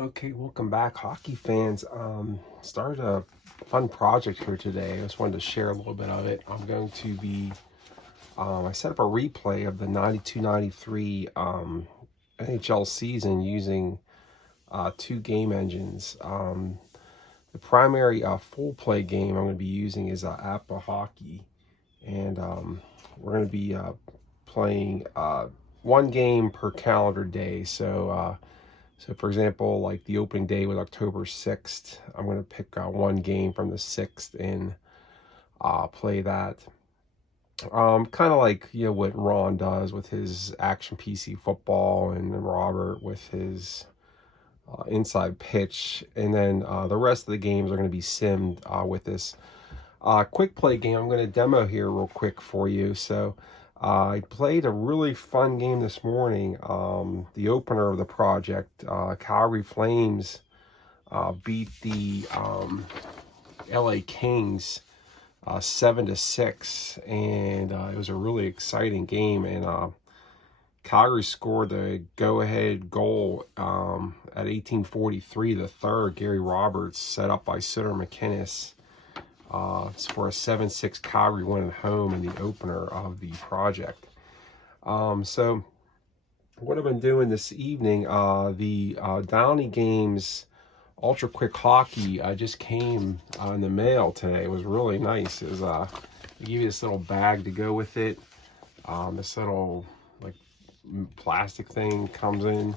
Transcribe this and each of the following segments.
Okay, welcome back, hockey fans. Started a fun project here today. I just wanted to share a little bit of it. I'm going to be, I set up a replay of the 92-93 NHL season using two game engines. The primary full play game I'm going to be using is APBA hockey, and we're going to be playing one game per calendar day. So for example, like the opening day with October 6th, I'm going to pick one game from the 6th and play that. Kind of like, what Ron does with his action PC football, and then Robert with his inside pitch. And then the rest of the games are going to be simmed with this quick play game. I'm going to demo here real quick for you. So I played a really fun game this morning. The opener of the project, Calgary Flames beat the LA Kings 7-6, and it was a really exciting game. And Calgary scored the go-ahead goal at 18:43, the third. Gary Roberts, set up by Sutter McInnes. It's for a 7-6 Calgary win at home in the opener of the project. So what I've been doing this evening, the Downey games, Ultra Quick Hockey, just came in the mail today. It was really nice. It was, they give you this little bag to go with it. This little like plastic thing comes in.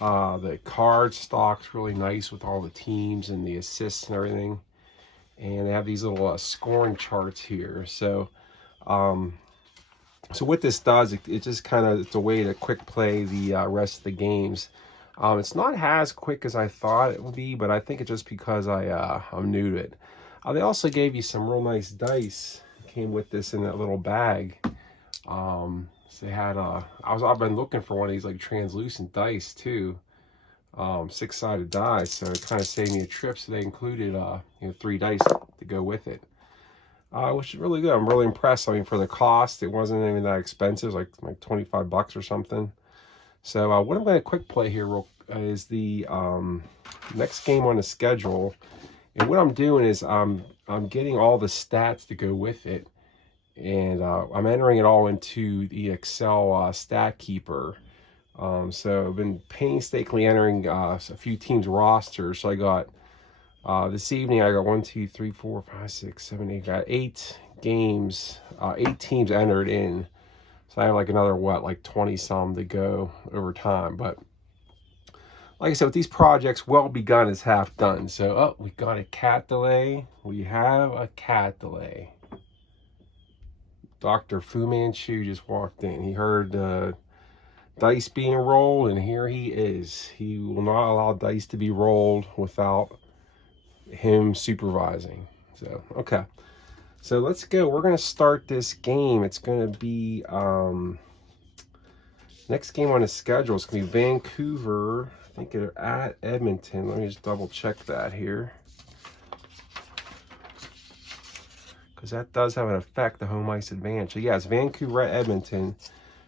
The card stock's really nice with all the teams and the assists and everything. And they have these little scoring charts here. So what this does, it just kind of, it's a way to quick play the rest of the games. It's not as quick as I thought it would be, but I think it's just because I'm new to it. They also gave you some real nice dice. Came with this in that little bag. So they had I've been looking for one of these like translucent dice too. 6-sided dice, so it kind of saved me a trip. So they included 3 dice to go with it, which is really good. I'm really impressed. I mean, for the cost, it wasn't even that expensive, like $25 or something. So what I'm going to quick play here is the next game on the schedule. And what I'm doing is I'm getting all the stats to go with it, and I'm entering it all into the Excel stat keeper. So I've been painstakingly entering a few teams' rosters. So I got this evening, I got 1, 2, 3, 4, 5, 6, 7, 8. Got 8 games, 8 teams entered in. So I have like another, like 20 some to go over time. But like I said, with these projects, well begun is half done. So, we got a cat delay. We have a cat delay. Dr. Fu Manchu just walked in. He heard dice being rolled, and here he is. He will not allow dice to be rolled without him supervising. So, okay. So let's go. We're going to start this game. It's going to be, next game on the schedule is going to be Vancouver. I think they're at Edmonton. Let me just double check that here, because that does have an effect, the home ice advantage. So yeah, it's Vancouver at Edmonton.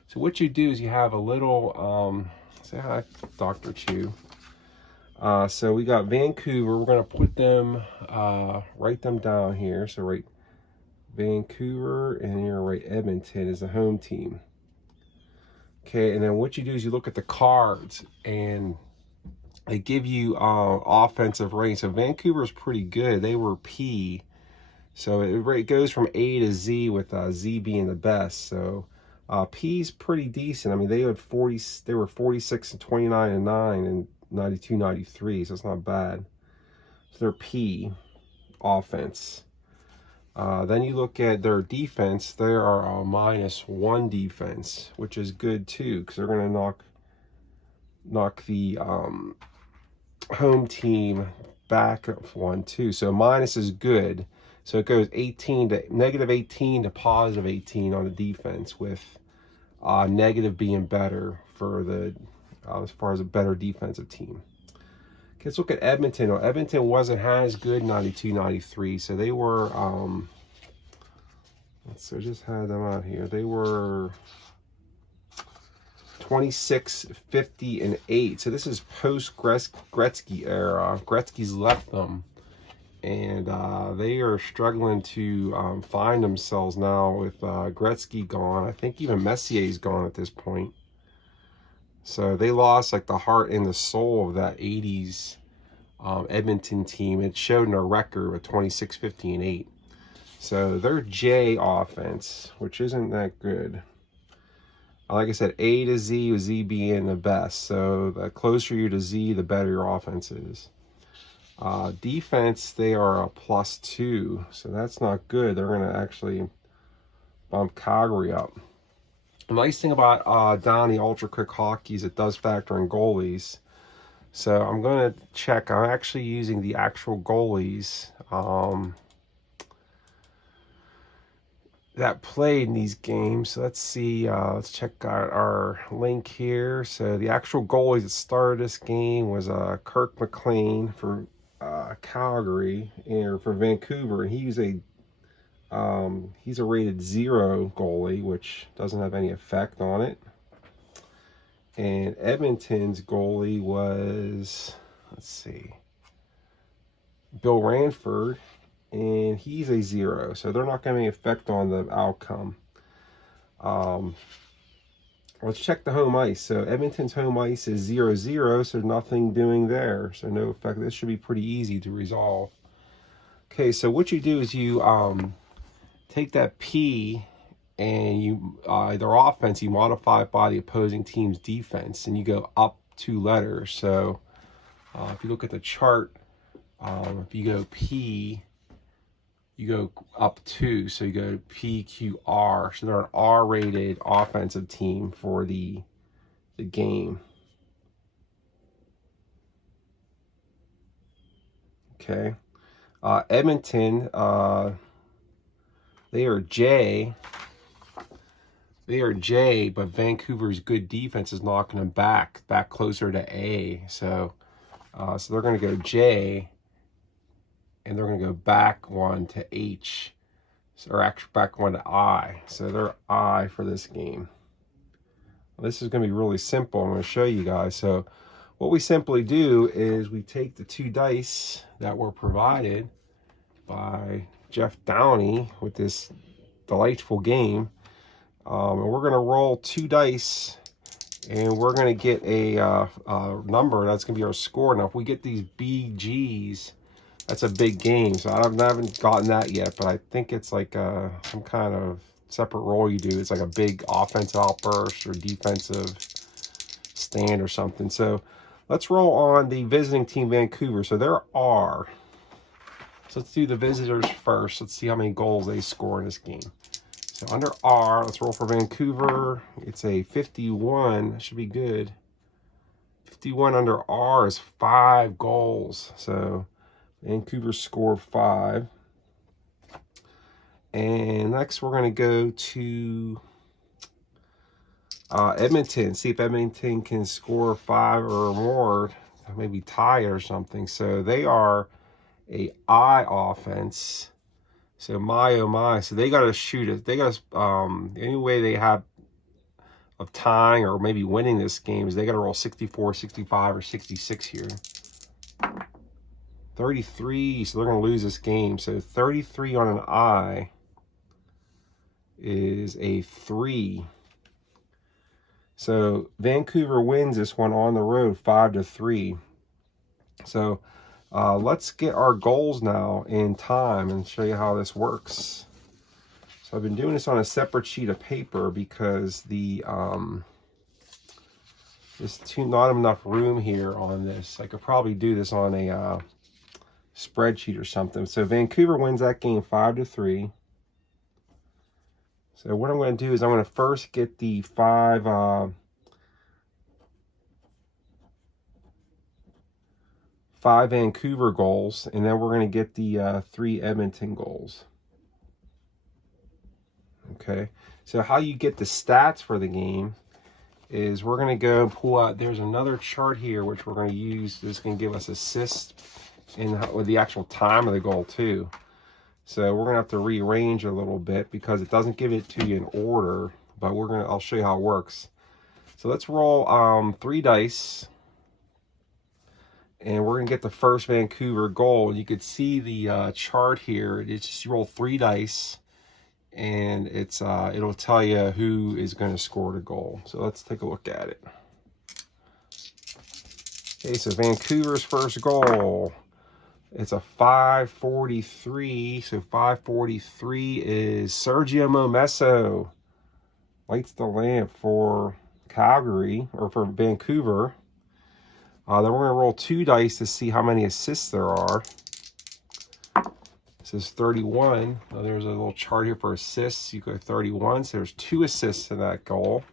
So what you do is you have a little, say hi, Dr. Chu. So we got Vancouver. We're going to put them, write them down here. So write Vancouver, and you're going to write Edmonton as the home team. Okay, and then what you do is you look at the cards, and they give you offensive rating. So Vancouver's pretty good. They were P. So it goes from A to Z, with Z being the best. So P's pretty decent. I mean, they were 46 and 29 and 9 and 92-93, so it's not bad. So they're P offense. Then you look at their defense. They are -1 defense, which is good too, because they're going to knock the home team back of 1 too. So minus is good. So it goes -18 to -18 to +18 on the defense, with negative being better for the as far as a better defensive team. Okay, let's look at Edmonton. Well, Edmonton wasn't as good 92-93, so they were I just had them out here. They were 26, 50, and 8. So this is post-Gretzky era. Gretzky's left them. And they are struggling to find themselves now with Gretzky gone. I think even Messier's gone at this point. So they lost like the heart and the soul of that 80s Edmonton team. It showed in their record with 26, 50, and 8. So their J offense, which isn't that good. Like I said, A to Z, with Z being the best. So the closer you to Z, the better your offense is. Defense, they are a +2, so that's not good. They're going to actually bump Calgary up. The nice thing about Downey Ultra Quick Hockey is it does factor in goalies. So I'm going to check. I'm actually using the actual goalies that played in these games. So let's see. Let's check out our link here. So the actual goalies that started this game was Kirk McLean for Calgary, and for Vancouver, and he's a rated 0 goalie, which doesn't have any effect on it. And Edmonton's goalie was, let's see, Bill Ranford, and he's a 0, so they're not going to have any effect on the outcome. Let's check the home ice. So Edmonton's home ice is 0-0, so nothing doing there. So no effect. This should be pretty easy to resolve. Okay, so what you do is you take that P and you their offense, you modify it by the opposing team's defense, and you go up 2 letters. So if you look at the chart, if you go P, you go up 2, so you go PQR. So they're an R-rated offensive team for the game. Okay. Edmonton, they are J. They are J, but Vancouver's good defense is knocking them back closer to A. So they're going to go J, and they're going to go back 1 to H, or actually back 1 to I. So they're I for this game. Well, this is going to be really simple. I'm going to show you guys. So what we simply do is we take the 2 dice that were provided by Jeff Downey with this delightful game, and we're going to roll 2 dice, and we're going to get a number that's going to be our score. Now, if we get these BGs, that's a big game. So I haven't gotten that yet, but I think it's like some kind of separate roll you do. It's like a big offensive outburst or defensive stand or something. So let's roll on the visiting team, Vancouver. So there are. So let's do the visitors first. Let's see how many goals they score in this game. So under R, let's roll for Vancouver. It's a 51. That should be good. 51 under R is 5 goals. So Vancouver scored 5. And next we're going to go to Edmonton. See if Edmonton can score 5 or more. Maybe tie it or something. So they are a I offense. So my oh my. So they got to shoot it. They got to, any way they have of tying or maybe winning this game is they got to roll 64, 65, or 66 here. 33, so they're going to lose this game. So 33 on an I is a 3. So Vancouver wins this one on the road 5-3. So let's get our goals now in time and show you how this works. So I've been doing this on a separate sheet of paper because there's not enough room here on this. I could probably do this on a spreadsheet or something. So Vancouver wins that game 5-3. So what I'm going to do is I'm going to first get the 5 Vancouver goals, and then we're going to get the 3 Edmonton goals. Okay, so how you get the stats for the game is we're going to go pull out, there's another chart here which we're going to use. This is going to give us assists with the actual time of the goal too. So we're going to have to rearrange a little bit because it doesn't give it to you in order, but I'll show you how it works. So let's roll 3 dice. And we're going to get the first Vancouver goal. You could see the chart here. It's just you roll 3 dice. And it's it'll tell you who is going to score the goal. So let's take a look at it. Okay, so Vancouver's first goal. It's a 543. So 543 is Sergio Momesso. Lights the lamp for Calgary, or for Vancouver. Then we're going to roll 2 dice to see how many assists there are. This is 31. Now there's a little chart here for assists. You go 31, so there's 2 assists in that goal.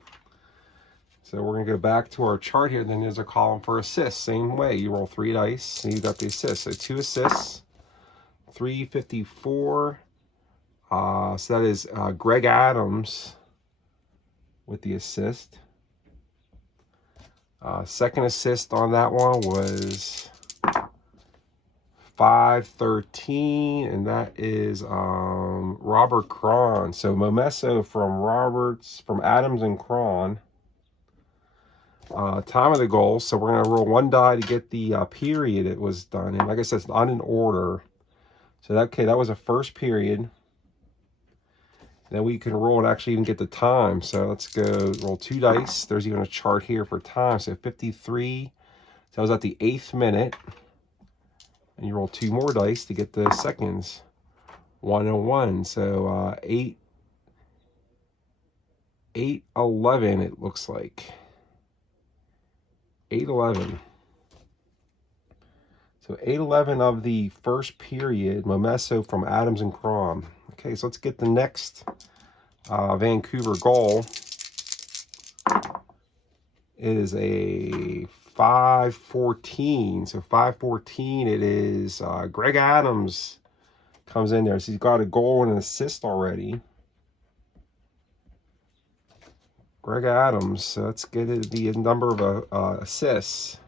So we're going to go back to our chart here. Then there's a column for assists. Same way, you roll 3 dice, and you got the assists. So 2 assists, 354. So that is Greg Adams with the assist. Second assist on that one was 513, and that is Robert Cron. So Momesso from Adams and Cron. Time of the goal. So we're going to roll 1 die to get the period it was done. And like I said, it's not in order. So that was the first period. Then we can roll and actually even get the time. So let's go roll 2 dice. There's even a chart here for time. So 53. So that was at the 8th minute. And you roll 2 more dice to get the seconds. 1 and 1. So 8-11 it looks like. 8-11. So 8-11 of the first period. Momesso from Adams and Cron. Okay, so let's get the next Vancouver goal. It is a 514. So 514, it is Greg Adams comes in there. So he's got a goal and an assist already. Greg Adams. So let's get it, the number of assists.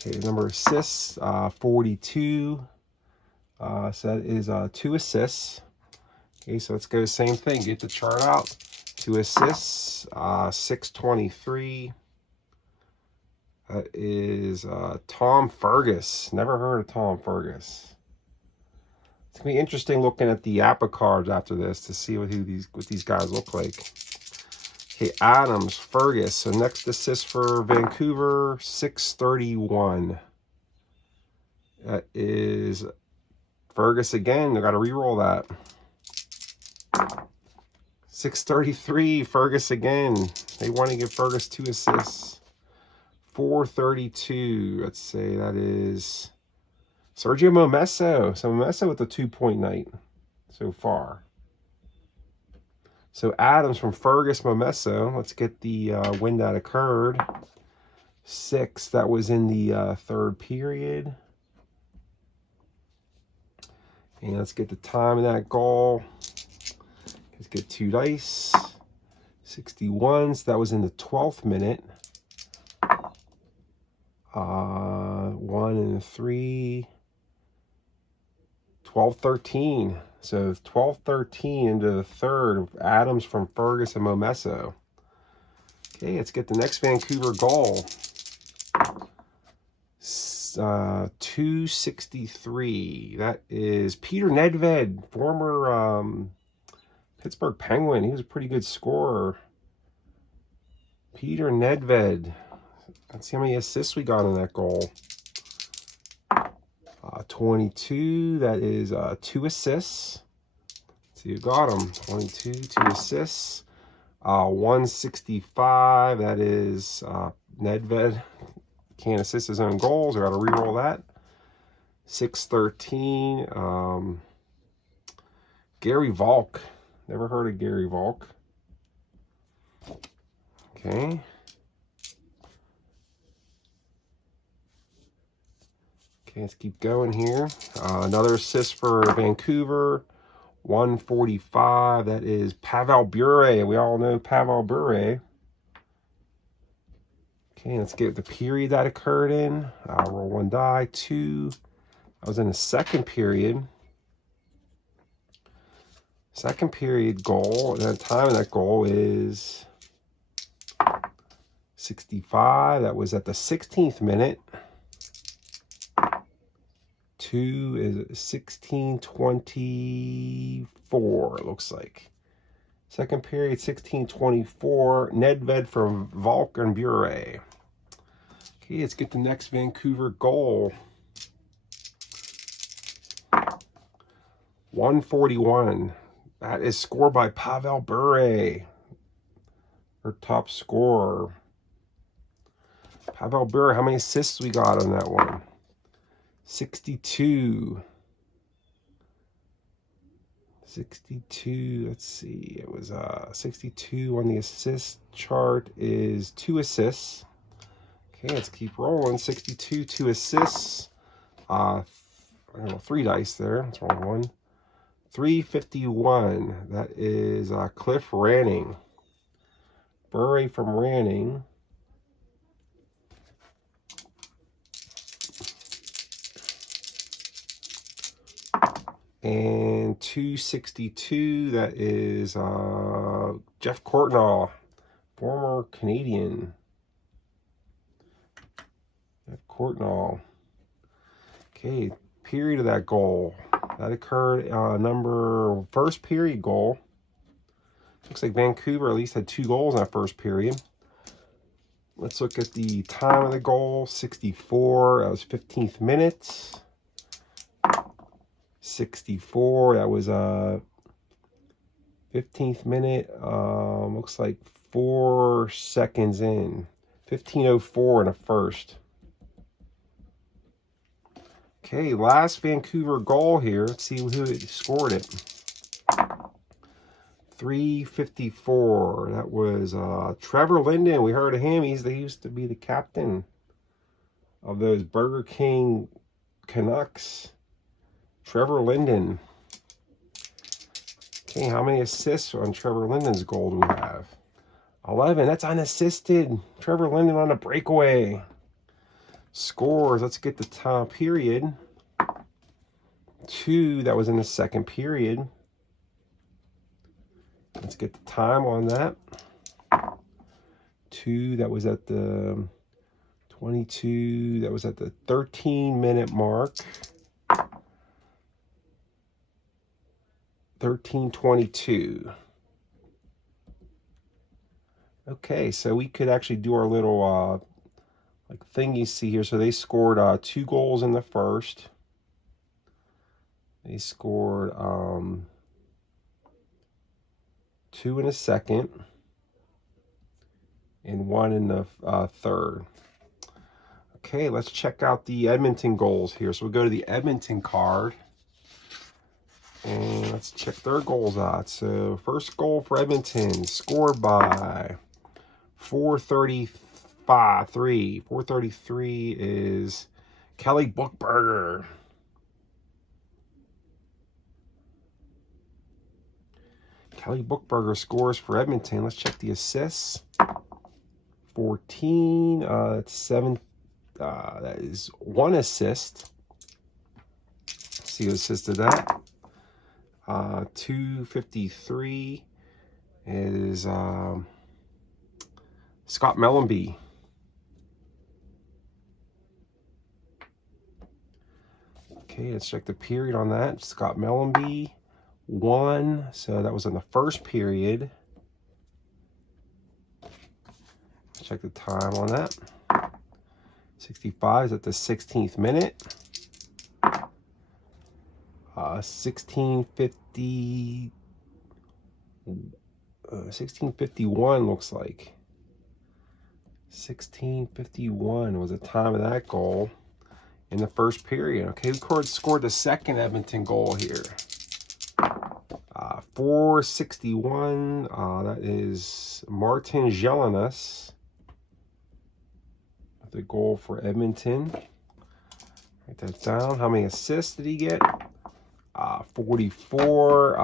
Okay, the number of assists, 42. So that is 2 assists. Okay, so let's go same thing. Get the chart out. 2 assists, 623. That is Tom Fergus. Never heard of Tom Fergus. It's gonna be interesting looking at the APBA cards after this to see what these guys look like. Okay, Adams, Fergus. So next assist for Vancouver, 631. That is Fergus again. I got to re-roll that. 633, Fergus again. They want to give Fergus 2 assists. 432. Let's say that is Sergio Momesso. So Momesso with the 2-point night so far. So Adams from Fergus, Momesso. Let's get the when that occurred. 6. That was in the 3rd period. And let's get the time of that goal. Let's get 2 dice. 61. So that was in the 12th minute. 1 and 3. 12-13. So 12-13 into the 3rd of Adams from Fergus and Momesso. Okay, let's get the next Vancouver goal. 263. That is Peter Nedved, former Pittsburgh Penguin. He was a pretty good scorer. Peter Nedved. Let's see how many assists we got in that goal. 22. That is 2 assists. So you got him. 22, 2 assists. 165. That is Nedved. Can't assist his own goals. I got to re-roll that. 613. Gary Volk. Never heard of Gary Volk. Okay. Okay, let's keep going here. Another assist for Vancouver. 145. That is Pavel Bure. We all know Pavel Bure. Okay, let's get the period that occurred in. I'll roll 1 die. 2. I was in the 2nd period. 2nd period goal. And the time of that goal is 65, that was at the 16th minute. 2 is 16:24, it looks like. Second period, 16:24. Nedved from Valkenburg. Okay, let's get the next Vancouver goal. 141. That is scored by Pavel Bure, our top scorer. Pavel Bure, how many assists we got on that one? 62. 62, let's see. It was 62 on the assist chart is 2 assists. Okay, let's keep rolling. 62, 2 assists. I don't know, 3 dice there. That's wrong one. 351. That is Cliff Ranning. Bure from Ranning. And 262, that is Jeff Courtnall, former Canadian. Jeff Courtnall. Okay, period of that goal. That occurred first period goal. Looks like Vancouver at least had 2 goals in that first period. Let's look at the time of the goal. 64, that was 15th minute. 64, that was 15th minute. Looks like 4 seconds in. 15:04 in the first. Okay, last Vancouver goal here. Let's see who scored it. 354. That was Trevor Linden. We heard of him. He used to be the captain of those Burger King Canucks. Trevor Linden. Okay, how many assists on Trevor Linden's goal do we have? 11. That's unassisted. Trevor Linden on a breakaway. Scores. Let's get the time period. 2. That was in the second period. Let's get the time on that. 2. That was at the 22. That was at the 13-minute mark. 13:22. Okay, so we could actually do our little like thing you see here. So they scored 2 goals in the first. They scored 2 in the second and 1 in the third. Okay, let's check out the Edmonton goals here. So we'll go to the Edmonton card. And let's check their goals out. So first goal for Edmonton, scored by 433. 433 is Kelly Buchberger. Kelly Buchberger scores for Edmonton. Let's check the assists. 14. That's 7. That is 1 assist. Let's see who assisted that. 253 is Scott Mellenby. Okay, let's check the period on that. Scott Mellenby, 1. So that was in the first period. Check the time on that. 65 is at the 16th minute. 1651 looks like. 1651 was the time of that goal in the first period. Okay, we scored the second Edmonton goal here. 461. That is Martin Jelinas. The goal for Edmonton. Write that down. How many assists did he get? 44.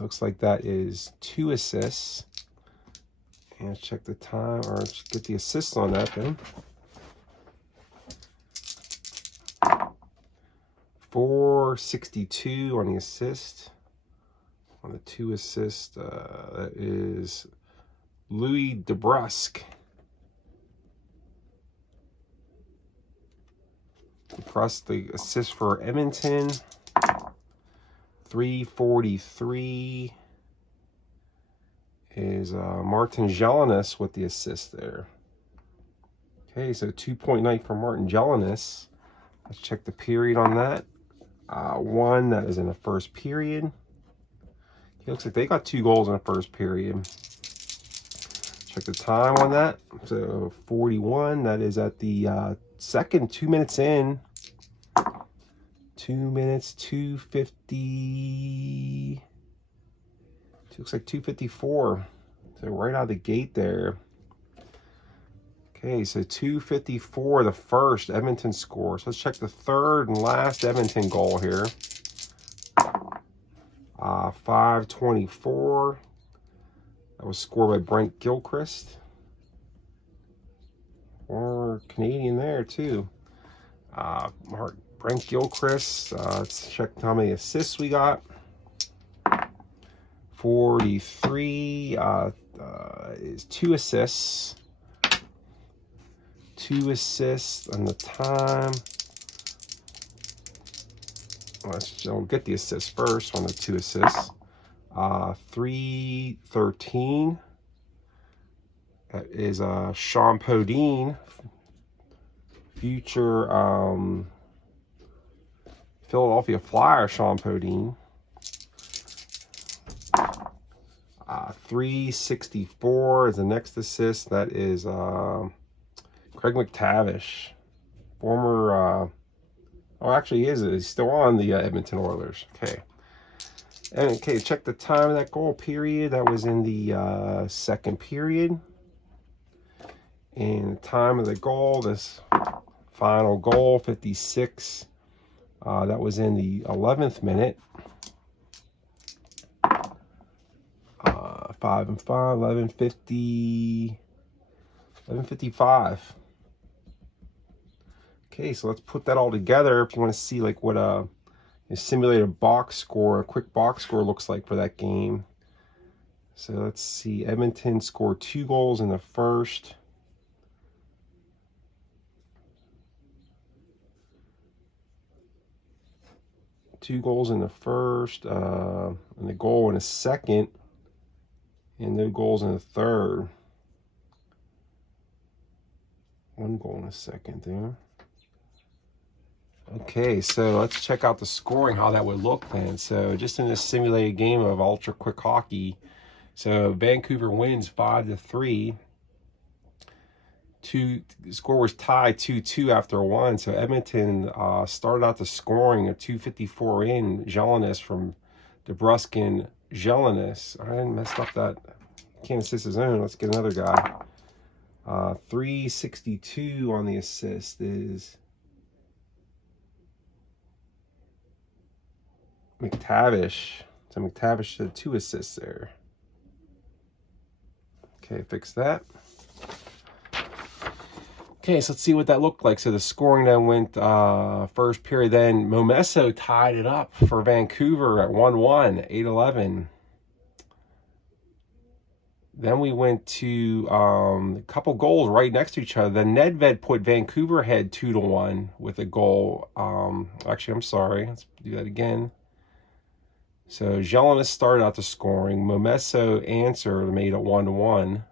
Looks like that is 2 assists. And let's check the time, or let's get the assists on that then. 462 on the assist. On the 2 assists, that is Louis DeBrusque. across the assist for Edmonton. 343 is Martin Jelinas with the assist there. Okay, so 2.9 for Martin Jelinas. Let's check the period on that. 1, that is in the first period. It looks like they got 2 goals in the first period. Check the time on that. So 41, that is at the second, 2 minutes in. 2 minutes, 250. Looks like 254. So right out of the gate there. Okay, so 254, the first Edmonton score. So let's check the third and last Edmonton goal here. 524. That was scored by Brent Gilchrist. Or Canadian there too. Brent Gilchrist. Let's check how many assists we got. 43 is 2 assists. 2 assists on the time. We'll get the assists first on the 2 assists. 313. That is Sean Podine, future Philadelphia Flyer Sean Podine. 364 is the next assist. That is Craig McTavish, former. Oh, actually, he's still on the Edmonton Oilers. Okay. And okay, check the time of that goal period. That was in the second period. And the time of the goal, this final goal, 56. That was in the 11th minute. 5 and 5, 11:50, 11:55. Okay, so let's put that all together if you want to see like what a simulated box score, a quick box score looks like for that game. So let's see, Edmonton scored 2 goals in the first. Two goals in the first, and a goal in the second, and no goals in the third. 1 goal in the second there. Okay, so let's check out the scoring, how that would look then. So just in this simulated game of ultra quick hockey, so Vancouver wins 5-3. The score was tied 2-2 after 1. So Edmonton started out the scoring at 254 in. Jelinas from DeBruskin. Jelinas. I didn't mess up that. Can't assist his own. Let's get another guy. 362 on the assist is McTavish. So McTavish had 2 assists there. Okay, fix that. Okay, so let's see what that looked like. So the scoring then went first period. Then Momesso tied it up for Vancouver at 1-1, 8-11. Then we went to a couple goals right next to each other. Then Nedved put Vancouver ahead 2-1 with a goal. Actually, I'm sorry. Let's do that again. So Jelinas started out the scoring. Momesso answered, made it 1-1.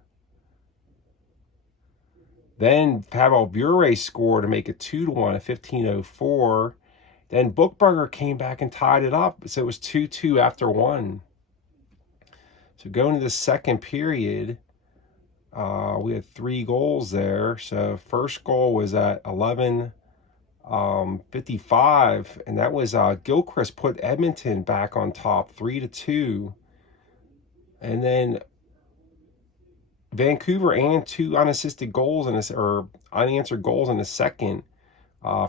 Then Pavel Bure scored to make it 2-1 at 15:04. Then Buchberger came back and tied it up. So it was 2-2 after 1. So going to the second period, we had 3 goals there. So first goal was at 11:55, and that was Gilchrist put Edmonton back on top 3-2. And then Vancouver and 2 unassisted goals or unanswered goals in the second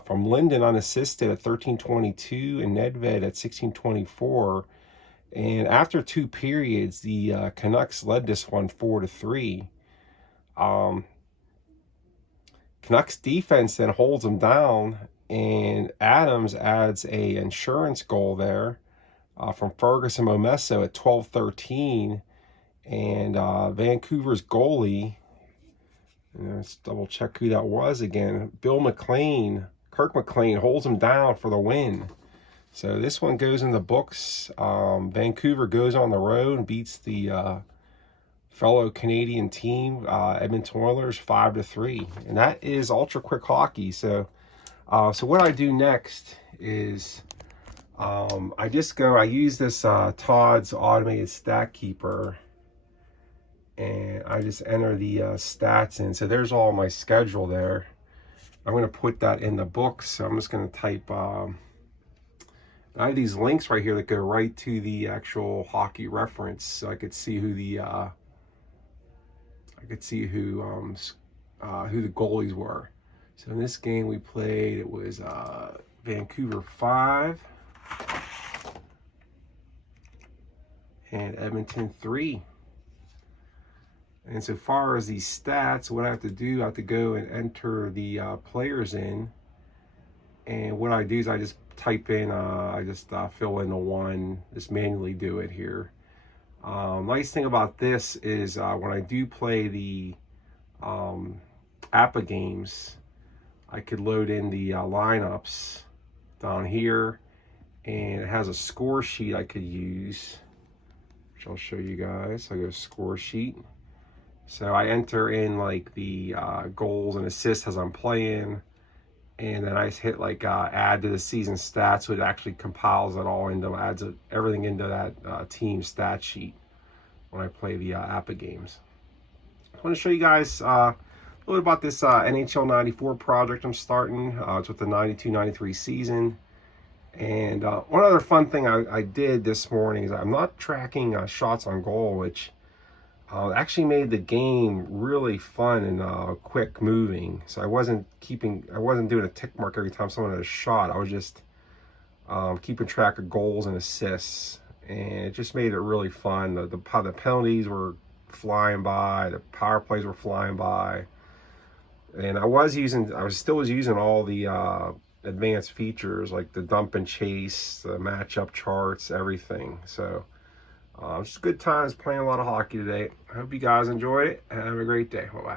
from Linden unassisted at 13:22 and Nedved at 16:24. And after 2 periods, the Canucks led this one 4-3. Canucks defense then holds them down, and Adams adds a insurance goal there from Ferguson Momesso at 12:13. And Vancouver's goalie, let's double check who that was again. Bill McLean Kirk McLean holds them down for the win. So this one goes in the books. Vancouver goes on the road and beats the fellow Canadian team, Edmonton Oilers, 5-3. And that is ultra quick hockey. So what I do next is I use this Todd's automated stat keeper, and I just enter the stats in. So there's all my schedule there. I'm going to put that in the books. So I'm just going to type, I have these links right here that go right to the actual hockey reference, so I could see who the who the goalies were. So in this game we played, it was Vancouver 5 and Edmonton 3. And so far as these stats, what I have to do, I have to go and enter the players in. And what I do is I just type in, I just fill in the one, just manually do it here. Nice thing about this is when I do play the APBA games, I could load in the lineups down here, and it has a score sheet I could use, which I'll show you guys. I go score sheet. So I enter in like the goals and assists as I'm playing, and then I hit like add to the season stats, so it actually compiles it all into, adds everything into that team stat sheet when I play the APBA games. I want to show you guys a little about this NHL 94 project I'm starting. It's with the 92-93 season. And one other fun thing I did this morning is I'm not tracking shots on goal, which actually made the game really fun and quick moving. So I wasn't doing a tick mark every time someone had a shot. I was just keeping track of goals and assists, and it just made it really fun. The penalties were flying by, the power plays were flying by, and I was still using all the advanced features like the dump and chase, the matchup charts, everything. So it's good times playing a lot of hockey today. I hope you guys enjoyed it, and have a great day. Bye-bye.